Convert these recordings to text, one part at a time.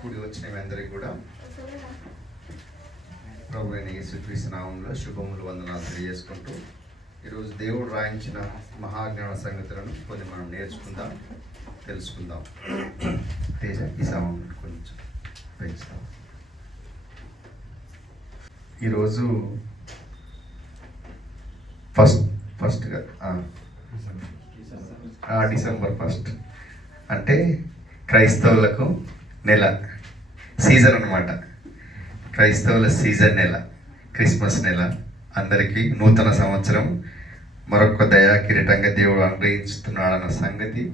కూడి వచ్చిన మీ అందరికీ కూడా ప్రభు అయిన యేసుక్రీస్తు నామములో శుభములు వందనాలు తెలియజేసుకుంటూ ఈరోజు దేవుడు రాయించిన మహాజ్ఞాన సంగతులను కొన్ని మనం నేర్చుకుందాం, తెలుసుకుందాం. తేజ ఈ సమయం కొంచెం పెంచుతాం. ఈరోజు డిసెంబర్ 1 అంటే క్రైస్తవులకు నెల సీజన్ అన్నమాట. క్రైస్తవుల సీజన్ నెల, క్రిస్మస్ నెల. అందరికీ నూతన సంవత్సరం మరొక దయా కిరీటంగా దేవుడు అనుగ్రహిస్తున్నాడన్న సంగతి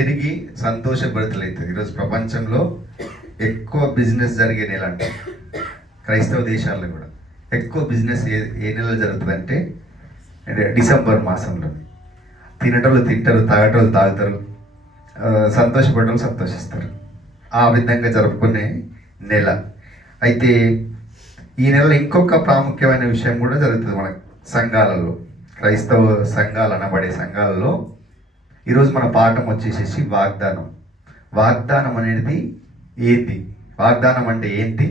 ఎరిగి సంతోషభరితులవుతుంది. ఈరోజు ప్రపంచంలో ఎక్కువ బిజినెస్ జరిగే నెల అంటే క్రైస్తవ దేశాల్లో కూడా ఎక్కువ బిజినెస్ ఏ నెలలో జరుగుతుందంటే డిసెంబర్ మాసంలో. తినేటోళ్ళు తింటారు, తాగేటోళ్ళు తాగుతారు, సంతోషపడేవాళ్ళు సంతోషిస్తారు. ఆ విధంగా జరుపుకునే నెల. అయితే ఈ నెలలో ఇంకొక ప్రాముఖ్యమైన విషయం కూడా జరుగుతుంది మన సంఘాలలో, క్రైస్తవ సంఘాలు అనబడే సంఘాలలో. ఈరోజు మన పాఠం వచ్చేసేసి వాగ్దానం. వాగ్దానం అనేది ఏంటి? వాగ్దానం అంటే ఏంటి?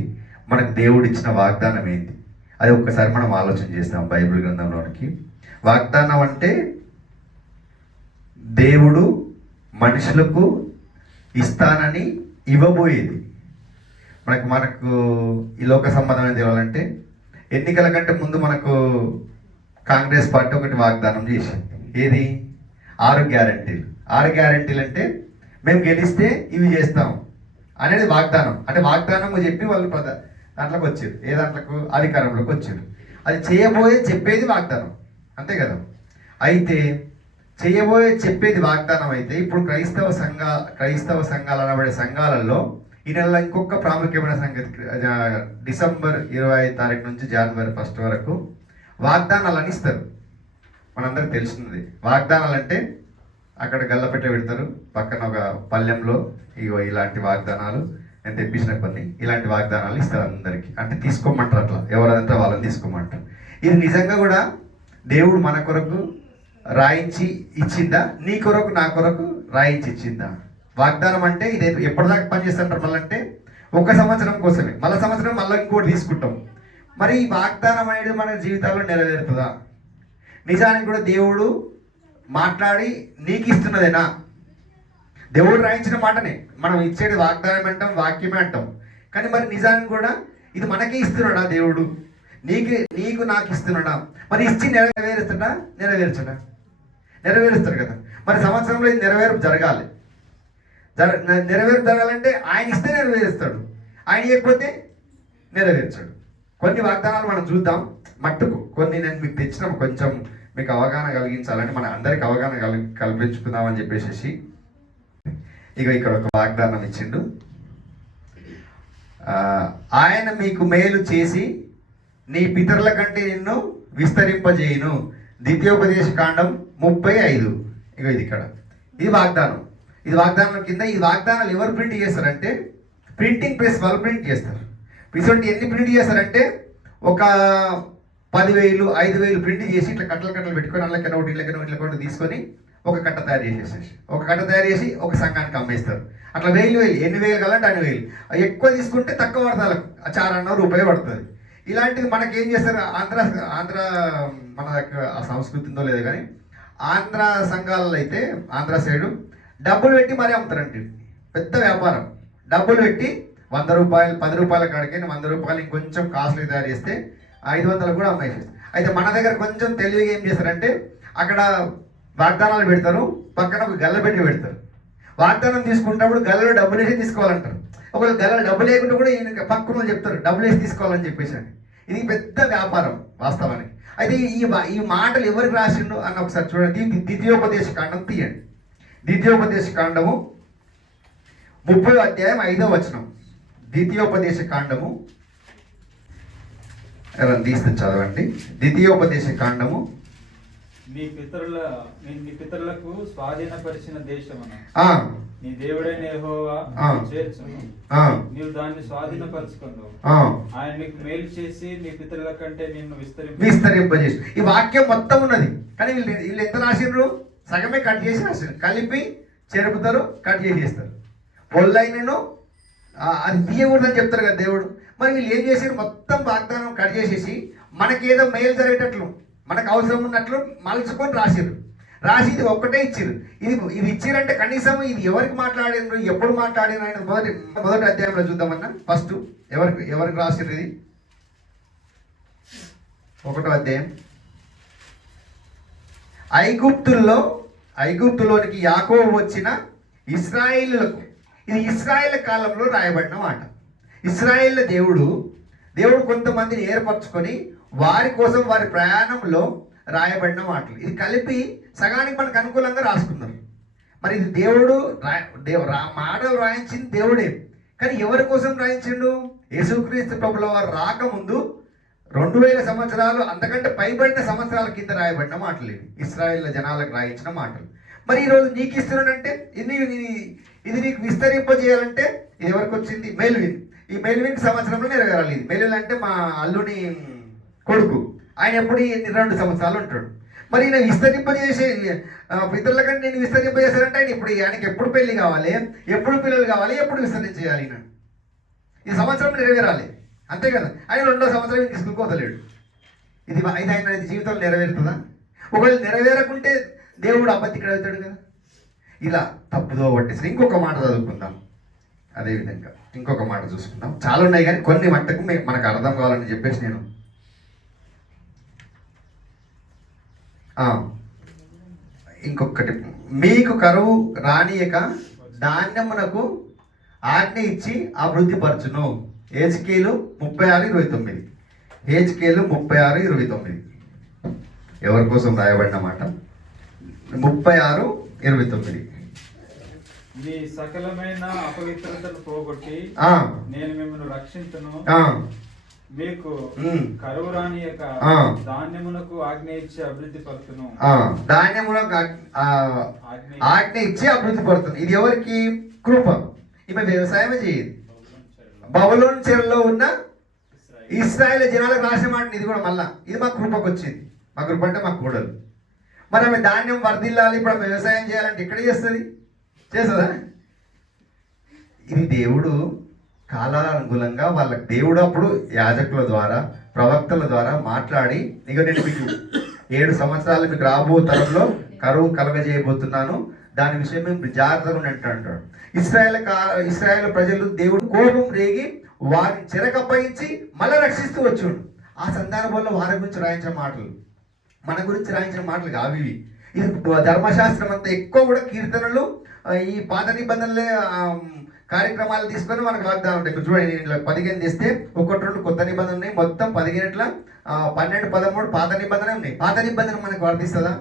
మనకు దేవుడు ఇచ్చిన వాగ్దానం ఏంటి? అది ఒక్కసారి మనం ఆలోచన చేస్తాం బైబిల్ గ్రంథంలోనికి. వాగ్దానం అంటే దేవుడు మనుషులకు ఇస్తానని ఇవ్వబోయేది. మనకు ఈ లోక సంబంధమైన తెలియాలంటే ఎన్నికల కంటే ముందు మనకు కాంగ్రెస్ పార్టీ ఒకటి వాగ్దానం చేసింది. ఏది? 6 గ్యారంటీలు. 6 గ్యారంటీలు అంటే మేము గెలిస్తే ఇవి చేస్తాం అనేది వాగ్దానం. అంటే వాగ్దానం చెప్పి వాళ్ళు దాంట్లోకి వచ్చారు. ఏ దాంట్లోకి? అధికారంలోకి వచ్చారు. అది చెప్పేది వాగ్దానం, అంతే కదా. అయితే చెప్పేది వాగ్దానం అయితే ఇప్పుడు క్రైస్తవ సంఘాలు అనబడే సంఘాలలో ఈ నెలలో ఇంకొక ప్రాముఖ్యమైన సంగతి, డిసెంబర్ 25 తారీఖు నుంచి జనవరి 1 వరకు వాగ్దానాలు అని ఇస్తారు. మనందరికి తెలిసినది. వాగ్దానాలు అంటే అక్కడ గల్లపెట్ట పెడతారు, పక్కన ఒక పళ్ళెంలో ఇలాంటి వాగ్దానాలు నేను తెప్పించిన కొన్ని ఇలాంటి వాగ్దానాలు ఇస్తారు అందరికీ. అంటే తీసుకోమంటారు, అట్లా ఎవరంటే వాళ్ళని తీసుకోమంటారు. ఇది నిజంగా కూడా దేవుడు మన కొరకు రాయించి ఇచ్చిందా? నీ కొరకు నా కొరకు రాయించి ఇచ్చిందా? వాగ్దానం అంటే ఇది ఎప్పటిదాకా పనిచేస్తుంటారు మళ్ళీ అంటే 1 సంవత్సరం కోసమే. మళ్ళీ సంవత్సరం మళ్ళీ ఇంకోటి తీసుకుంటాం. మరి ఈ వాగ్దానం అనేది మన జీవితాల్లో నెరవేరుతుందా? నిజానికి కూడా దేవుడు మాట్లాడి నీకు ఇస్తున్నదేనా? దేవుడు రాయించిన మాటనే మనం ఇచ్చేది వాగ్దానం అంటాం, వాక్యమే అంటాం. కానీ మరి నిజానికి కూడా ఇది మనకే ఇస్తున్నాడా దేవుడు? నీకు నాకు ఇస్తున్నాడా? మరి ఇచ్చి నెరవేరుస్తాడు కదా. మరి సంవత్సరంలో ఇది జరగాలి. జరగాలంటే ఆయన ఇస్తే నెరవేరుస్తాడు, ఆయన ఇవ్వకపోతే నెరవేర్చాడు. కొన్ని వాగ్దానాలు మనం చూద్దాం మట్టుకు. కొన్ని నేను మీకు తెచ్చిన కొంచెం మీకు అవగాహన కలిగించాలంటే మన అందరికి అవగాహన కల్పించుకుందామని చెప్పేసి ఇక్కడ ఒక వాగ్దానం ఇచ్చిండు. ఆయన మీకు మేలు చేసి నీ పితరుల కంటే నిన్ను విస్తరింపజేయును. ద్వితీయోపదేశ కాండం 35. ఇది ఇక్కడ ఇది వాగ్దానం. ఇది వాగ్దానం కింద. ఈ వాగ్దానాలు ఎవరు ప్రింట్ చేస్తారంటే ప్రింటింగ్ ప్రెస్ వాళ్ళు ప్రింట్ చేస్తారు. ఇటువంటి ఎన్ని ప్రింట్ చేస్తారంటే ఒక 10,000 5,000 ప్రింట్ చేసి ఇట్లా కట్టలు పెట్టుకొని అందులోకైనా ఒకటి ఇళ్ళకైనా తీసుకొని ఒక కట్ట తయారు చేసి ఒక సంఘానికి అమ్మేస్తారు. అట్లా 1000 ఎన్ని వేలు కావాలంటే అన్ని వేలు. ఎక్కువ తీసుకుంటే తక్కువ పడతారు, ₹4.5 పడుతుంది. ఇలాంటిది మనకేం చేస్తారు? ఆంధ్ర మన దగ్గర ఆ సంస్కృతి ఉందో లేదో కానీ ఆంధ్ర సంఘాలలో అయితే ఆంధ్ర సైడు డబ్బులు పెట్టి మరీ అమ్ముతారంటే పెద్ద వ్యాపారం. డబ్బులు పెట్టి ₹100 ₹10 కాడికి ₹100 ఇంకొంచెం కాస్ట్లీ తయారు చేస్తే 500 కూడా అమ్మేసేస్తారు. అయితే మన దగ్గర కొంచెం తెలివిగా ఏం చేస్తారంటే అక్కడ వాగ్దానాలు పెడతారు, పక్కన ఒక గల్ల పెట్టి పెడతారు. వాగ్దానం తీసుకున్నప్పుడు గల్లలో డబ్బులు వేసి తీసుకోవాలంటారు. ఒకవేళ గల్లలో డబ్బులు లేకుండా కూడా ఈయన పక్కన చెప్తారు డబ్బులు వేసి తీసుకోవాలని చెప్పేసి. ఇది పెద్ద వ్యాపారం వాస్తవానికి. అయితే ఈ మాటలు ఎవరికి రాసిండు అన్న ఒకసారి చూడండి. ద్వితీయోపదేశ కాండం తీయండి. ద్వితీయోపదేశ కాండము 30వ అధ్యాయం 5వ వచనం. ద్వితీయోపదేశ కాండము ఎవరైనా తీస్తే చదవండి. ద్వితీయోపదేశ కాండము నీ పితరులకు స్వాధీనపరిచిన దేశమున నీ దేవుడైన యెహోవా చేర్చును. నీవు దాన్ని స్వాధీనపరచుకున్నావు. ఆయన నీకు మేలు చేసి నీ పితరుల కంటే నిన్ను విస్తరింపజేసి. ఈ వాక్యం మొత్తం ఉన్నది కానీ వీళ్ళు ఎంత రాసిండ్రు? సగమే కట్ చేసి రాసిండ్రు. కలిపి చెరుపుతారు, కట్ చేసేస్తారు. పొల్లైనను అది తీయకూడదని చెప్తారు కదా దేవుడు. మరి వీళ్ళు ఏం చేశారు? మొత్తం వాగ్దానం కట్ చేసేసి మనకేదో మేలు జరిగేటట్లు, మనకు అవసరం ఉన్నట్లు మలుచుకొని రాసి ఇది ఒక్కటే ఇచ్చిర్రు. ఇది ఇచ్చిరంటే కనీసం ఇది ఎవరికి మాట్లాడినారు, ఎప్పుడు మాట్లాడిన ఆయన మొదటి అధ్యాయంలో చూద్దామన్నా. ఫస్ట్ ఎవరికి రాసిర్రు? ఇది 1వ అధ్యాయం. ఐగుప్తులోనికి యాకోబు వచ్చిన ఇశ్రాయేలులకు. ఇది ఇశ్రాయేల్ కాలంలో రాయబడిన మాట. ఇశ్రాయేల్ దేవుడు కొంతమందిని ఏర్పరచుకొని వారి కోసం వారి ప్రయాణంలో రాయబడిన మాటలు. ఇది కలిపి సగానికి మనకు అనుకూలంగా రాసుకున్నారు. మరి ఇది దేవుడు మాటలు రాయించింది దేవుడే, కానీ ఎవరి కోసం రాయించిండు? యేసుక్రీస్తు ప్రభుల వారు రాకముందు 2000 సంవత్సరాలు అంతకంటే పైబడిన సంవత్సరాల కింద రాయబడిన మాటలు ఇవి. ఇశ్రాయేల్ జనాలకు రాయించిన మాటలు. మరి ఈరోజు నీకు ఇస్తున్నానంటే ఇది నీకు విస్తరింపజేయాలంటే ఇది ఎవరికి వచ్చింది? మెల్విన్. ఈ మెల్విన్ సంవత్సరంలో నెరవేరాలి. ఇది మెల్విన్ అంటే మా అల్లుని కొడుకు. ఆయన ఎప్పుడు 2 సంవత్సరాలు ఉంటాడు. మరి ఈయన విస్తరింపజేసే పితరుల కంటే నేను విస్తరింపజేశానంటే ఆయన ఇప్పుడు ఆయనకి ఎప్పుడు పెళ్లి కావాలి, ఎప్పుడు పిల్లలు కావాలి, ఎప్పుడు విస్తరించేయాలి? ఈయన ఈ సంవత్సరం నెరవేరాలి, అంతే కదా. ఆయన 2వ సంవత్సరం తీసుకుపోతలేడు. ఇది ఆయన జీవితంలో నెరవేరుతుందా? ఒకవేళ నెరవేరకుంటే దేవుడు అబద్ధికుడు అవుతాడు కదా. ఇలా తప్పుదో పట్టేసి ఇంకొక మాట చదువుకుందాం. అదేవిధంగా ఇంకొక మాట చూసుకుందాం. చాలా ఉన్నాయి కానీ కొన్ని మట్టుకు మనకు అర్థం కావాలని చెప్పేసి నేను ఇంకొకటి, మీకు కరువు రానియక ధాన్యమునకు ఆజ్ఞ ఇచ్చి అభివృద్ధిపరచును. హెజ్కేలు 36:29. హెజ్కేలు 36:29 ఎవరి కోసం రాయబడిన మాట? 36:29. మీ సకలమైన అపవిత్రతను పోగొట్టి నేను మిమ్మల్ని రక్షించును. మీకు కరువు రానియక ధాన్యమునకు ఆజ్ఞ ఇచ్చి అభివృద్ధి పరుతును. ధాన్యమునకు ఆజ్ఞ ఇచ్చి అభివృద్ధి పడుతుంది. ఇది ఎవరికి? కృప. ఈమె వ్యవసాయమే చేయదు. బబులోను చెరలో ఉన్న ఇశ్రాయేలు జనాలకు రాసిన మాట ఇది కూడా మళ్ళా. ఇది మా కృపకు వచ్చింది. మా కృప అంటే మా కూడలు. మరి ఆమె ధాన్యం వర్ధిల్లాలి, ఇప్పుడు ఆమె వ్యవసాయం చేయాలంటే ఎక్కడ చేస్తుంది? చేస్తుందా? ఇది దేవుడు కాలానుగుణంగా వాళ్ళకి దేవుడు అప్పుడు యాజకుల ద్వారా ప్రవక్తల ద్వారా మాట్లాడి, ఇక నేను మీకు 7 సంవత్సరాలు మీకు రాబో తరంలో కరువు కలగజేయబోతున్నాను, దాని విషయం మేము జాగ్రత్తగా అంటాడు. ఇశ్రాయేల్ ప్రజలు దేవుడు కోపం రేగి వారిని చెరకప్పగించి మళ్ళీ రక్షిస్తూ వచ్చాడు. ఆ సందర్భంలో వారి గురించి రాయించిన మాటలు, మన గురించి రాయించిన మాటలు కావి. ఇది ధర్మశాస్త్రం అంతా ఎక్కువ కూడా కీర్తనలు, ఈ పాత నిబంధనలే కార్యక్రమాలు తీసుకొని మనకు వాగ్దానం ఉంటాయి. ఇప్పుడు చూడండి, నేను 15 తీస్తే 1, 2 కొత్త నిబంధనలు ఉన్నాయి. మొత్తం 15 12, 13 పాత నిబంధన ఉన్నాయి. పాత నిబంధన మనకు వర్తిస్తుందా?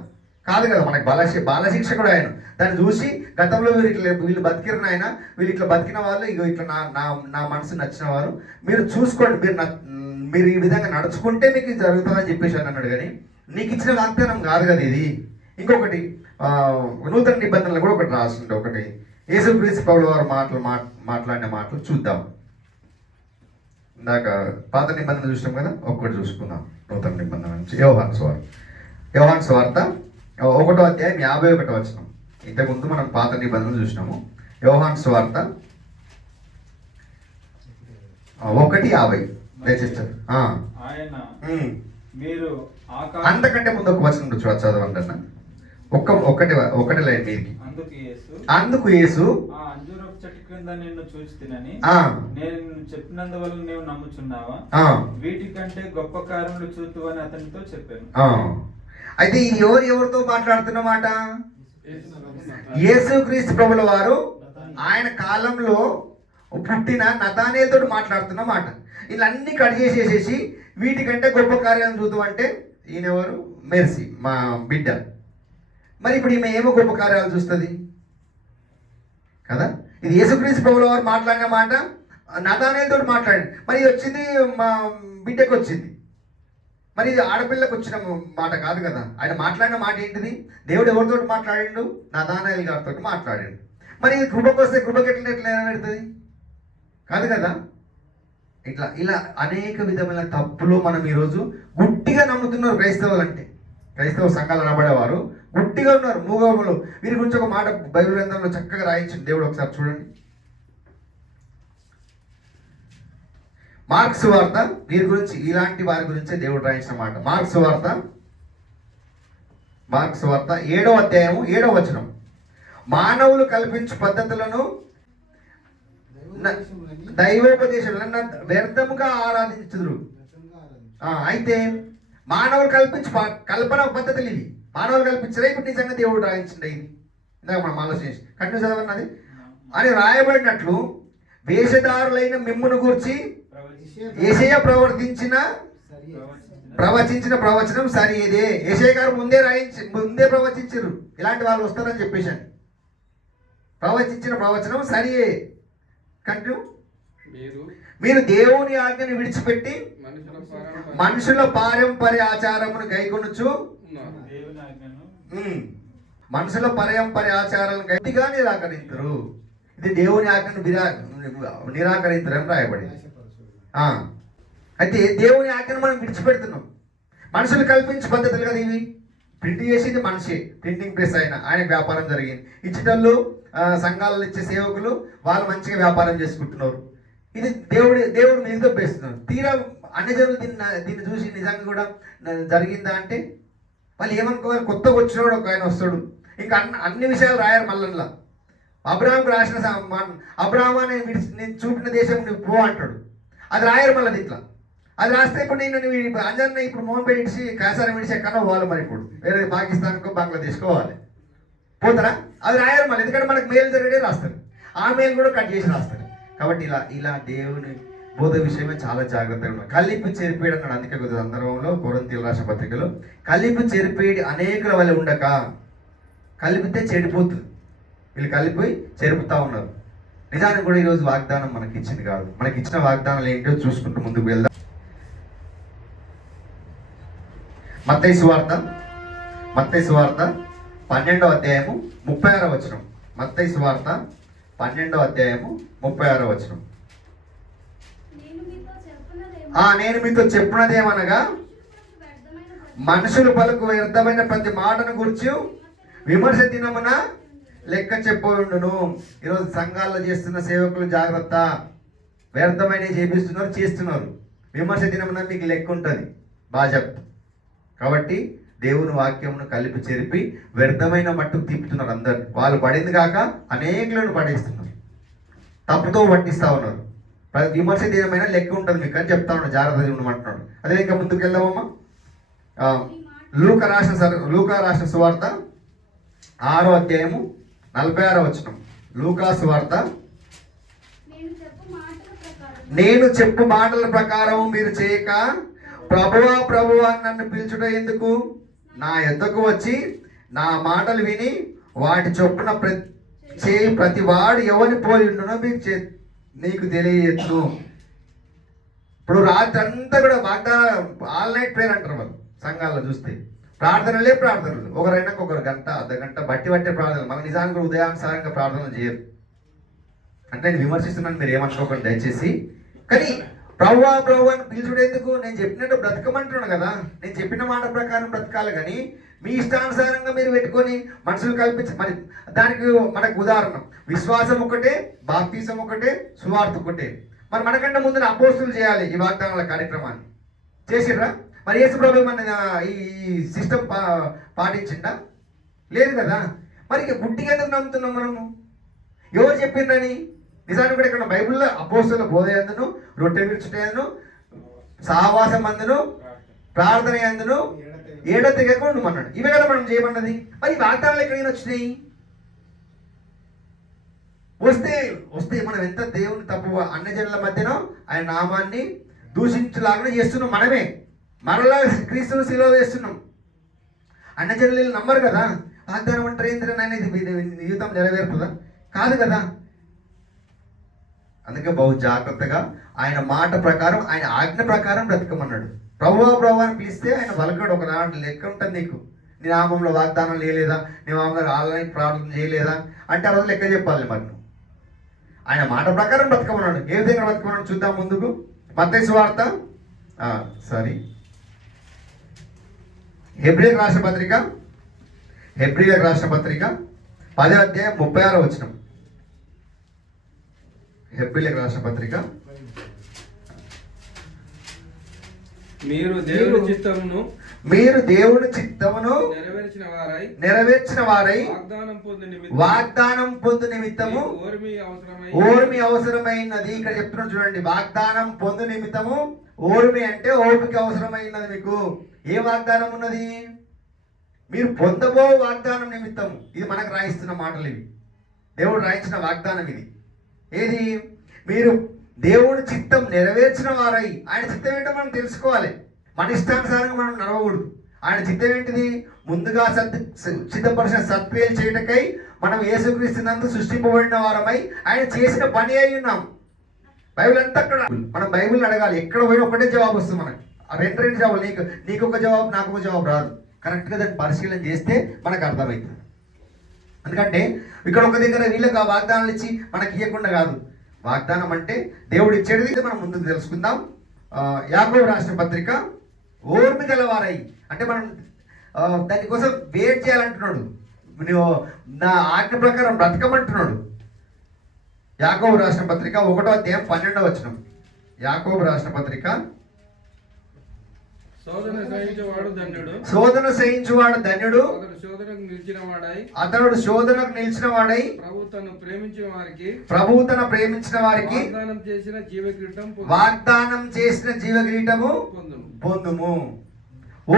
కాదు కదా. మనకు బాలశిక్ష కూడా ఆయన దాన్ని చూసి గతంలో వీళ్ళు బతికిన ఆయన, వీళ్ళు ఇట్లా బతికిన వాళ్ళు, ఇట్లా నా మనసు నచ్చిన వారు మీరు చూసుకోండి, మీరు ఈ విధంగా నడుచుకుంటే మీకు జరుగుతుందని చెప్పేసి అన్నాడు. కానీ నీకు ఇచ్చిన వాగ్దానం కాదు కదా ఇది. ఇంకొకటి నూతన నిబంధనలు కూడా ఒకటి రాస్తుండే. ఒకటి యేసుక్రీస్తు ప్రభువు వారు మాట్లాడిన మాటలు చూద్దాం. ఇందాక పాత నిబంధన చూసాం కదా, ఒక్కటి చూసుకుందాం. నూతన నిబంధన నుంచి యోహాను సువార్త 1వ అధ్యాయం 51వ వచనం. ఇంతకుముందు మనం పాత నిబంధన చూసినాము. యోహాను సువార్త 1:50. అంతకంటే ముందు ఒక వచనం చదవండి అన్న. ఒకటి లైన్ మీదకి. అందుకు యేసు అంజూరపు చెట్టు క్రింద నిన్ను చూచితినని నేను చెప్పినందువల్ల నీవు నమ్ముచున్నావా? వీటికంటే గొప్ప కార్యములు చూతువని అతనితో చెప్పాను. అయితే ఇది ఎవరితో మాట్లాడుతున్నమాట? యేసుక్రీస్తు ప్రభుల వారు ఆయన కాలంలో పుట్టిన నతానేలుతో మాట్లాడుతున్న మాట. వీళ్ళన్నీ కట్ చేసేసేసి వీటికంటే గొప్ప కార్యాలను చూద్దాం అంటే ఈయన ఎవరు? మెర్సీ, మా బిడ్డ. మరి ఇప్పుడు ఈమె ఏమో గొప్ప కార్యాలు చూస్తుంది కదా. ఇది యేసుక్రీస్తు ప్రభుల వారు మాట్లాడిన మాట నతానేలుతో మాట్లాడండి. మరి ఇది వచ్చింది మా బిడ్డకు వచ్చింది. మరి ఇది ఆడపిల్లకు వచ్చిన మాట కాదు కదా. ఆయన మాట్లాడిన మాట ఏంటిది? దేవుడు ఎవరితో మాట్లాడిండు? నతానేలు గారితో మాట్లాడిండు. మరి ఇది కృపకు వస్తే కృపకి ఎట్లా నెరవేరుతుంది? కాదు కదా. ఇలా అనేక విధమైన తప్పులు మనం ఈరోజు గుట్టిగా నమ్ముతున్నారు. క్రైస్తవ సంఘాలు అనబడేవారు గుడ్డిగా ఉన్నారు, మూగములు. వీరి గురించి ఒక మాట బైబిల్ గ్రంథంలో చక్కగా రాయించింది దేవుడు. ఒకసారి చూడండి, మార్క్స్ వార్త. వీరి గురించి, ఇలాంటి వారి గురించే దేవుడు రాయించిన మాట. మార్క్స్ వార్త 7వ అధ్యాయము 7వ వచనం. మానవులు కల్పించు పద్ధతులను దైవోపదేశం వ్యర్థముగా ఆరాధించుదురు. అయితే మానవులు కల్పించు కల్పన పద్ధతులు ఇవి. మానవులు కల్పించరా? ఇప్పుడు నిజంగా దేవుడు రాయించింది. ఇది ఇందాక మనం ఆలోచించి కంటిన్యూ చదవన్నది అని రాయబడినట్లు వేషధారులైన మిమ్మును గూర్చి యేషయా ప్రవచించిన ప్రవచనం సరి ఇదే. యేషయా గారు ముందే ప్రవచించారు ఇలాంటి వాళ్ళు వస్తారని చెప్పేశాను. ప్రవచించిన ప్రవచనం సరియే. కంటిన్యూ. మీరు దేవుని ఆజ్ఞను విడిచిపెట్టి మనుషుల పారంపర్య ఆచారమును గైకొనుచు, మనుషుల పారంపర్య ఆచారాలను గట్టిగా నిరాకరించరు. ఇది దేవుని ఆజ్ఞను నిరాకరించరని రాయబడింది. అయితే దేవుని ఆజ్ఞను మనం విడిచిపెడుతున్నాం. మనుషులు కల్పించే పద్ధతులు కదా ఇవి. ప్రింట్ చేసేది మనిషి, ప్రింటింగ్ ప్రెస్ ఆయన వ్యాపారం జరిగింది. ఇచ్చిటల్లో సంఘాలలో ఇచ్చే సేవకులు వాళ్ళు మంచిగా వ్యాపారం చేసుకుంటున్నారు. ఇది దేవుడు మీద దొబ్బేస్తున్నారు. తీరా అన్ని జనులు దీన్ని చూసి నిజంగా కూడా జరిగిందా అంటే వాళ్ళు ఏమనుకోవాలి? కొత్తగా వచ్చినవాడు ఒక ఆయన వస్తాడు, ఇంకా అన్ని విషయాలు రాయారు మళ్ళా. అబ్రాహాంకు రాసిన అబ్రాహ్మా నేను చూపిన దేశం నువ్వు పో అంటాడు. అది రాయరు మళ్ళీ ఇట్లా. అది రాస్తే ఇప్పుడు నేను అంజన్న ఇప్పుడు మోహన్పేట ఇడిచి కాసారం ఇడిచి ఎక్కడో పోవాలి. మరి ఇప్పుడు వేరే పాకిస్తాన్కో బంగ్లాదేశ్కో పోవాలి. పోతారా? అది రాయరు మళ్ళీ, ఎందుకంటే మనకు మేలు జరిగే రాస్తారు. ఆ మేలు కూడా కట్ చేసి రాస్తారు. కాబట్టి ఇలా దేవుని బోధ విషయమే చాలా జాగ్రత్తగా ఉన్నారు. కలిపి చెరిపేడు అన్నాడు. అందుకే కొద్ది సందర్భంలో కొరింథీయుల రాసిన పత్రికలో కలిపి చెరిపేడి అనేకుల వల్ల ఉండక, కలిపితే చెడిపోతుంది. వీళ్ళు కలిపి చెరుపుతా ఉన్నారు. నిజానికి కూడా ఈరోజు వాగ్దానం మనకి ఇచ్చింది కాదు. మనకి ఇచ్చిన వాగ్దానాలు ఏంటో చూసుకుంటూ ముందుకు వెళ్దాం. మత్తయి సువార్త 12వ అధ్యాయము 36వ వచనం. మత్తయి సువార్త 12వ అధ్యాయము 36వ వచనం. నేను మీతో చెప్పినదేమనగా మనుషులు పలుకు వ్యర్థమైన ప్రతి మాటను గురించి విమర్శ దినమున లెక్క చెప్పండును. ఈరోజు సంఘాల్లో చేస్తున్న సేవకులు జాగ్రత్త. వ్యర్థమైనవి చేస్తున్నారు. విమర్శ దినమున మీకు లెక్క ఉంటుంది, బాగా చెప్తా. కాబట్టి దేవుని వాక్యమును కలిపి చెరిపి వ్యర్థమైన మట్టుకు తిప్పుతున్నారు అందరు. వాళ్ళు పడింది కాక అనేకులను పడేస్తున్నారు, తప్పుతో పట్టిస్తూ ఉన్నారు. విమర్శ దినమైన లెక్క ఉంటుంది మీకు అని చెప్తా ఉన్నాడు. జాగ్రత్త ఉండమంటున్నాడు. అదే ఇంకా ముందుకు వెళ్దామమ్మా. లూకా రాసిన సువార్త 6వ అధ్యాయము 46వ వచనం. లూకా సువార్త. నేను చెప్పు మాటల ప్రకారం మీరు చేయక ప్రభువా నన్ను పిలుచుట ఎందుకు? నా యొద్దకు వచ్చి నా మాటలు విని వాటి చొప్పున చేయి ప్రతి వాడు ఎవరిని పోలి ఉండునో నీకు తెలియచ్చు. ఇప్పుడు రాత్రి అంతా కూడా ఆల్ నైట్ ప్రేయర్ అంటారు వాళ్ళు సంఘాల్లో చూస్తే. ప్రార్థనలు ఒకరైనా ఒకరు గంట అర్ధగంట బట్టి ప్రార్థనలు. మన నిజానికి ఉదయానుసారంగా ప్రార్థనలు చేయరు. అంటే నేను విమర్శిస్తున్నాను, మీరు ఏమనుకోకండి దయచేసి. కానీ ప్రభువా అని పిలుచుడేందుకు? నేను చెప్పినట్టు బ్రతకమంటున్నాను కదా. నేను చెప్పిన మాట ప్రకారం బ్రతకాలి. కానీ మీ ఇష్టానుసారంగా మీరు పెట్టుకొని మనుషులు కల్పించి, మరి దానికి మనకు ఉదాహరణ విశ్వాసం ఒకటే, బాప్తిసం ఒకటే, సువార్త ఒకటే. మరి మనకంటే ముందు అపోస్తులు చేయాలి ఈ వాగ్దానాల కార్యక్రమాన్ని. చేసిర్రా? మరి యేసు ప్రభు మన ఈ సిస్టమ్ పాటించిందా? లేదు కదా. మరి ఇక గుడ్డిగా ఎందుకు నమ్ముతున్నాం మనము? ఎవరు చెప్పిందని? నిజానికి కూడా ఇక్కడ బైబిల్లో అపోస్తుల బోధ ఎందును, రొట్టె విరుచుటను, సహవాసం అందును, ప్రార్థన ఎందును, ఏడో తెగకుండా ఉండమన్నాడు. ఇవే కదా మనం చేయమన్నది. మరి వాగ్దానాలు ఎక్కడైనా వచ్చినాయి? వస్తే మనం ఎంత దేవుని తప్పు అన్యజనుల మధ్యన ఆయన నామాన్ని దూషించలాగా చేస్తున్నాం. మనమే మరలా క్రీస్తును శిలువ వేస్తున్నాం. అన్యజనులు నమ్మరు కదా. వాగ్దానం అంటారు ఏంద్రని అనేది జీవితం నెరవేరుతుందా? కాదు కదా. అందుకే బహు జాగ్రత్తగా ఆయన మాట ప్రకారం, ఆయన ఆజ్ఞ ప్రకారం బ్రతకమన్నాడు. ప్రభువా అని పిలిస్తే ఆయన పలకడు. ఒక నాడు లెక్క ఉంటుంది నీకు. నీ నామంలో వాగ్దానం లేలేదా, నీ నామంలో ఆన్లైన్ ప్రార్థన చేయలేదా అంటే ఆ రోజు లెక్క చెప్పాలి. మరి నువ్వు ఆయన మాట ప్రకారం బ్రతకమన్నాడు. ఏ విధంగా బ్రతకమన్నాడు చూద్దాం ముందుకు. మత్తయి సువార్త హెబ్రీ రాష్ట్ర పత్రిక హెబ్రీయులకు రాసిన పత్రిక 10వ అధ్యాయం 36వ వచనం. హెబ్రీయులకు రాసిన పత్రిక మీరు దేవుని చిత్తమును నెరవేర్చిన వారై వాగ్దానం పొందు నిమిత్తము ఓర్మి అవసరమైనది. ఇక్కడ చెప్తున్నాడు చూడండి, వాగ్దానం పొందు నిమిత్తము ఓర్మి అంటే ఓర్మికి అవసరమైనది. మీకు ఏ వాగ్దానం ఉన్నది? మీరు పొందబో వాగ్దానం నిమిత్తము. ఇది మనకు రాయిస్తున్న మాటలు, ఇవి దేవుడు రాయించిన వాగ్దానం. ఇది ఏది? మీరు దేవుడి చిత్తం నెరవేర్చిన వారై. ఆయన చిత్తం ఏంటో మనం తెలుసుకోవాలి. మన ఇష్టానుసారంగా మనం నడవకూడదు. ఆయన చిత్తం ఏంటిది? ముందుగా సిద్ధపరిచిన సత్క్రియలు చేయటకై మనం యేసుక్రీస్తునందు సృష్టింపబడిన వారమై ఆయన చేసిన పని అయి ఉన్నాం. బైబిల్ అంతా అక్కడ. మనం బైబిల్ అడగాలి. ఎక్కడ పోయినా ఒకటే జవాబు వస్తుంది మనకు. ఆ రెండు జవాబులు, నీకు ఒక జవాబు, నాకు ఒక జవాబు రాదు. కరెక్ట్గా దాన్ని పరిశీలన చేస్తే మనకు అర్థమవుతుంది. ఎందుకంటే ఇక్కడ ఒక దగ్గర వీళ్ళకి ఆ వాగ్దానాలు ఇచ్చి మనకి ఇవ్వకుండా కాదు. వాగ్దానం అంటే దేవుడు ఇచ్చేది మనం ముందుకు తెలుసుకుందాం. యాకోబు రాసిన పత్రిక ఓర్మి గలవారై అంటే మనం దానికోసం వెయిట్ చేయాలంటున్నాడు. నువ్వు నా ఆజ్ఞ ప్రకారం బ్రతకమంటున్నాడు. యాకోబు రాసిన పత్రిక 1వ అధ్యాయం 12వ వచనం. యాకోబు రాసిన పత్రిక శోధన సహించువాడు ధన్యుడు, అతడు శోధనకు నిలిచిన వాడై ప్రభువు తన ప్రేమించిన వారికి వాగ్దానం చేసిన జీవకిరీటము పొందుము.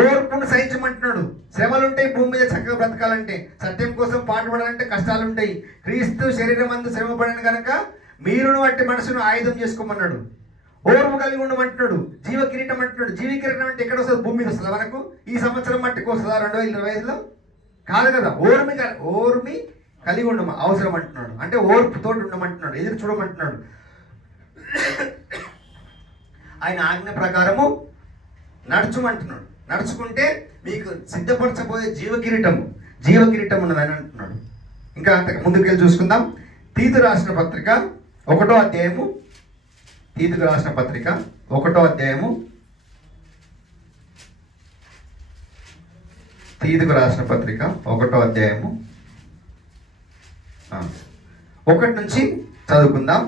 ఓర్పును సహించమంటున్నాడు. శ్రమలు ఉంటాయి భూమి మీద చక్కగా బ్రతకాలంటే. సత్యం కోసం పాటుపడాలంటే కష్టాలు ఉంటాయి. క్రీస్తు శరీరం అందు శ్రమ పడిన కనుక మీరును అట్టి మనసును ఆయుధం చేసుకోమన్నాడు. ఓర్పు కలిగి ఉండమంటున్నాడు. జీవ కిరీటం అంటున్నాడు. జీవ కిరీటం అంటే ఎక్కడ వస్తుంది? భూమి మీద వస్తుందా మనకు? ఈ సంవత్సరం మట్టికి వస్తుందా 2025లో? కాదు కదా. ఓర్మి కలిగి ఉండమ అవసరం అంటున్నాడు. అంటే ఓర్పుతో ఉండమంటున్నాడు, ఎదురు చూడమంటున్నాడు. ఆయన ఆజ్ఞ ప్రకారము నడుచుమంటున్నాడు. నడుచుకుంటే మీకు సిద్ధపరచబోయే జీవ కిరీటం ఉన్నది అని అంటున్నాడు. ఇంకా అంత ముందుకెళ్ళి చూసుకుందాం. తీతు రాసిన పత్రిక 1వ అధ్యాయము. తీతుకు రాసిన పత్రిక 1వ అధ్యాయము. తీతుకు రాసిన పత్రిక 1వ అధ్యాయము 1 నుంచి చదువుకుందాం.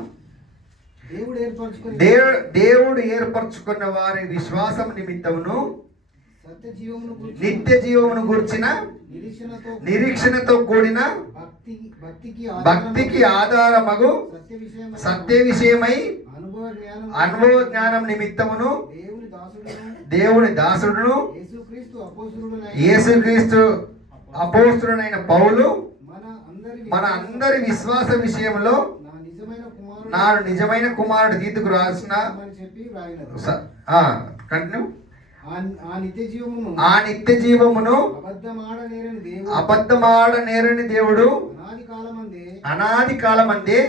దేవుడు ఏర్పరచుకున్న వారి విశ్వాసం నిమిత్తమును నిత్య జీవమును గుర్చిన నిరీక్షణతో కూడిన భక్తికి ఆధారమగు సత్య విషయమై అనుభవ జ్ఞానం నిమిత్తమును దేవుని దాసుడును యేసుక్రీస్తు అపోస్తుడైన పౌలు మన అందరి విశ్వాస విషయంలో నా నిజమైన కుమారుడు తీతుకు రాసిన కంటిన్యూ ఆ నిత్య జీవమును అబద్ధమాడనేరని దేవుడు అనాది కాలమందే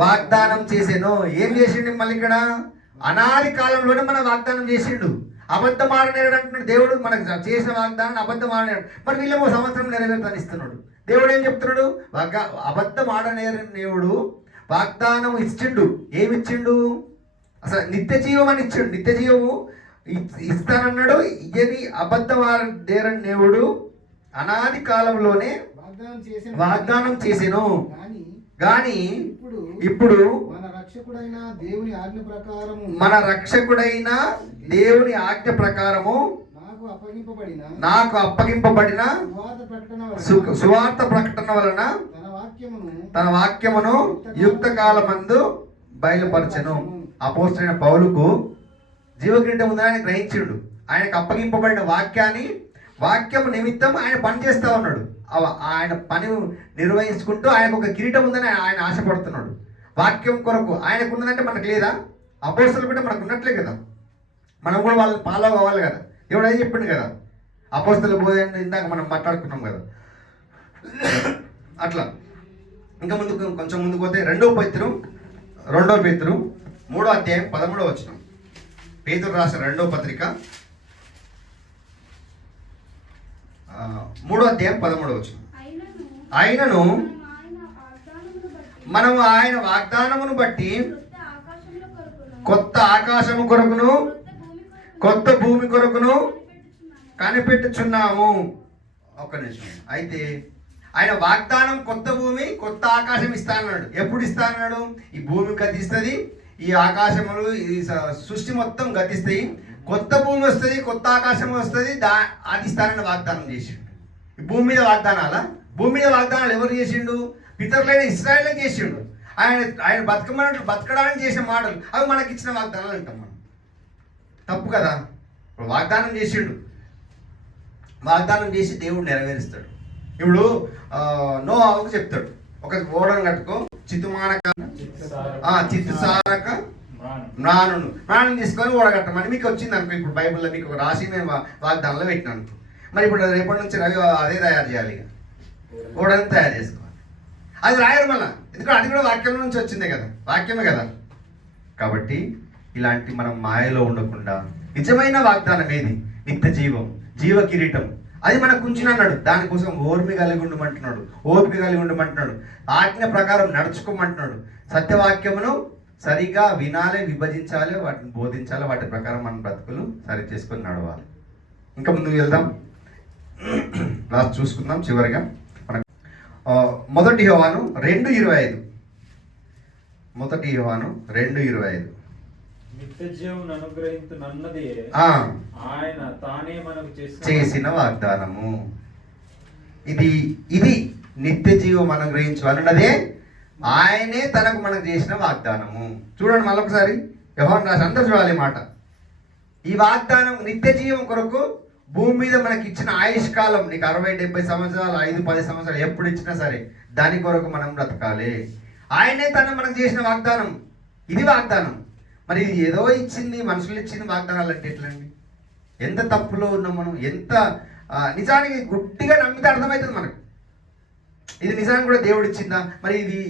వాగ్దానం చేసాను. ఏం చేసిండు? మళ్ళీ ఇక్కడ అనాది కాలంలోనే మన వాగ్దానం చేసిండు. అబద్ధం ఆడనేడు అంటున్నాడు దేవుడు. మనకు చేసిన వాగ్దానం అబద్ధం ఆడనేడు. మరి వీళ్ళేమో సంవత్సరం నెరవేర్తాను ఇస్తున్నాడు. దేవుడు ఏం చెప్తున్నాడు? అబద్ధం ఆడనేరని దేవుడు వాగ్దానం ఇచ్చిండు. ఏమిచ్చిండు? అసలు నిత్య జీవం అని ఇచ్చిండు. నిత్య జీవము ఇస్తానన్నాడు. ఇది అబద్ధం ఆడనేరని దేవుడు అనాది కాలంలోనే వాగ్దానం చేసాను. కానీ ఇప్పుడు మన రక్షకుడైన దేవుని ఆజ్ఞ ప్రకారము నాకు అప్పగింపబడిన సువార్త ప్రకటన వలన తన వాక్యమును యుక్త కాలమందు బయలుపరచెను. అపోస్తలుడైన పౌలుకు జీవకిరీటం ఉందని ఆయన గ్రహించిండు. ఆయనకు అప్పగింపబడిన వాక్యము నిమిత్తం ఆయన పని చేస్తా ఉన్నాడు. ఆయన పని నిర్వహించుకుంటూ ఆయనకు ఒక కిరీటం ఉందని ఆయన ఆశపడుతున్నాడు. వాక్యం కొరకు ఆయనకు ఉన్నదంటే మనకు లేదా? అపోస్తలు కూడా మనకు ఉన్నట్లే కదా. మనం కూడా వాళ్ళు ఫాలో అవ్వాలి కదా. దేవుడు అది చెప్పిండు కదా. అపోస్తలు బోధన ఇందాక మనం మాట్లాడుకున్నాం కదా. అట్లా ఇంకా కొంచెం ముందుకు పోతే 2వ పేతురు 3వ అధ్యాయం 13వ వచనం. పేతురు రాసిన 2వ పత్రిక 3వ అధ్యాయం 13వ వచనం. అయినను మనము ఆయన వాగ్దానమును బట్టి కొత్త ఆకాశము కొరకును కొత్త భూమి కొరకును కనిపెట్టుచున్నాము. ఒక్క నిమిషం. అయితే ఆయన వాగ్దానం కొత్త భూమి కొత్త ఆకాశం ఇస్తా అన్నాడు. ఎప్పుడు ఇస్తా అన్నాడు? ఈ భూమి గతిస్తుంది, ఈ ఆకాశములు ఈ సృష్టి మొత్తం గతిస్తాయి, కొత్త భూమి వస్తుంది, కొత్త ఆకాశం వస్తుంది, అది ఇస్తానని వాగ్దానం చేసిండు. ఈ భూమి మీద వాగ్దానాలా? భూమి మీద వాగ్దానాలు ఎవరు చేసిండు? పితరులైన ఇశ్రాయేలే చేసిండు. ఆయన బతకడానికి చేసిన మాటలు అవి మనకి ఇచ్చిన వాగ్దానాలు అంటాం మనం. తప్పు కదా? ఇప్పుడు వాగ్దానం చేసిండు, వాగ్దానం చేసి దేవుడు నెరవేరుస్తాడు. ఇప్పుడు నోవాహుకు చెప్తాడు, ఒక ఓడను కట్టుకో, చిత్తుమానక చిత్తుసారక మ్రాను తీసుకొని ఓడగట్టమని మీకు వచ్చింది అనుకో. ఇప్పుడు బైబిల్లో మీకు రాసి నేను వాగ్దానంలో పెట్టినాను. మరి ఇప్పుడు రేపటి నుంచి రవి అదే తయారు చేయాలి, ఇక ఓడని తయారు చేసుకోవాలి. అది రాయరు మళ్ళా, ఎందుకంటే అది కూడా వాక్యం నుంచి వచ్చిందే కదా, వాక్యమే కదా. కాబట్టి ఇలాంటి మనం మాయలో ఉండకుండా నిజమైన వాగ్దానం ఏది? నిత్య జీవం, జీవ కిరీటం, అది మనకు ఉంచినన్నాడు. దానికోసం ఓర్మి కలిగి ఉండమంటున్నాడు, ఓపిక కలిగి ఉండమంటున్నాడు, ఆజ్ఞ ప్రకారం నడుచుకోమంటున్నాడు. సత్యవాక్యమును సరిగా వినాలి, విభజించాలి, వాటిని బోధించాలి, వాటి ప్రకారం మన బ్రతుకులు సరి చేసుకొని నడవాలి. ఇంకా ముందుకు వెళ్దాం, లాస్ట్ చూసుకుందాం చివరిగా. మనకు మొదటి యోహాను 2:25, మొదటి యోహాను 2:25. నిత్య జీవం అనుగ్రహించునన్నది ఆయన తానే మనకు చేసిన వాగ్దానము. ఇది నిత్య జీవం అనుగ్రహించు అన్నదే ఆయనే తనకు మనకు చేసిన వాగ్దానము. చూడండి మళ్ళొకసారి యోహాను రాసి అందరూ చూడాలి మాట. ఈ వాగ్దానం నిత్య జీవం కొరకు భూమి మీద మనకి ఇచ్చిన ఆయుష్ కాలం, నీకు 60-70 సంవత్సరాలు, 5-10 సంవత్సరాలు ఎప్పుడు ఇచ్చినా సరే దాని కొరకు మనం బ్రతకాలి. ఆయనే మనకు చేసిన వాగ్దానం, ఇది వాగ్దానం. మరి ఇది ఏదో ఇచ్చింది, మనుషులు ఇచ్చింది వాగ్దానాలు అంటే ఎట్లండి? ఎంత తప్పులో ఉన్నాం మనం, ఎంత నిజానికి గుడ్డిగా నమ్మితే అర్థమవుతుంది మనకు. ఇది నిజానికి కూడా దేవుడు ఇచ్చిందా? మరి ఇది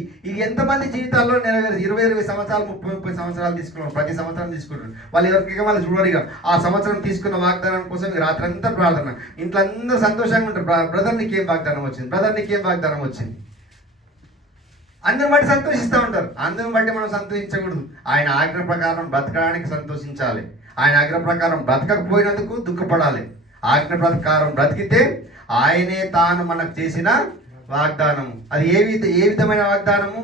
ఎంతమంది జీవితాల్లో నెరవేరు? 20 సంవత్సరాలు, 30 సంవత్సరాలు తీసుకున్నారు, ప్రతి సంవత్సరం తీసుకుంటారు. వాళ్ళు ఎవరికి వాళ్ళు చూడరు. ఇక ఆ సంవత్సరం తీసుకున్న వాగ్దానం కోసం రాత్రి అంతా ప్రార్థన, ఇంట్లో అందరూ సంతోషంగా ఉంటారు. బ్రదర్ నీకేం వాగ్దానం వచ్చింది, బ్రదర్ నీకేం వాగ్దానం వచ్చింది, అందరిని బట్టి సంతోషిస్తూ ఉంటారు. అందరిని బట్టి మనం సంతోషించకూడదు. ఆయన ఆజ్ఞ ప్రకారం బ్రతకడానికి సంతోషించాలి. ఆయన ఆజ్ఞ ప్రకారం బ్రతకకపోయినందుకు దుఃఖపడాలి. ఆజ్ఞ ప్రకారం బ్రతికితే ఆయనే తాను మనకు చేసిన వాగ్దానము. అది ఏ విధమైన వాగ్దానము?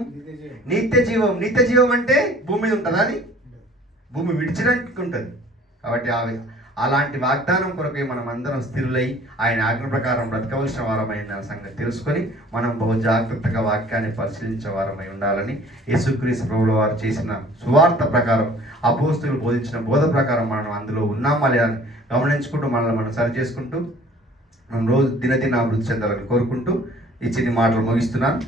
నిత్య జీవం. నిత్య జీవం అంటే భూమి మీద ఉంటుంది, అది భూమి విడిచినట్టు ఉంటుంది. కాబట్టి అలాంటి వాగ్దానం కొరకే మనం అందరం స్థిరులై ఆయన ఆజ్ఞ ప్రకారం బ్రతకవలసిన వారమైన సంగతి తెలుసుకొని మనం బహు జాగ్రత్తగా వాక్యాన్ని పరిశీలించే వారమై ఉండాలని యేసుక్రీస్తు ప్రభువుల వారు చేసిన సువార్త ప్రకారం, అపోస్తులు బోధించిన బోధ ప్రకారం మనం అందులో ఉన్నామా లేదా అని గమనించుకుంటూ మనల్ని మనం సరి చేసుకుంటూ మనం రోజు దినదిన అభివృద్ధి చెందాలని కోరుకుంటూ ఈ చిన్ని మాటలు ముగిస్తున్నాను.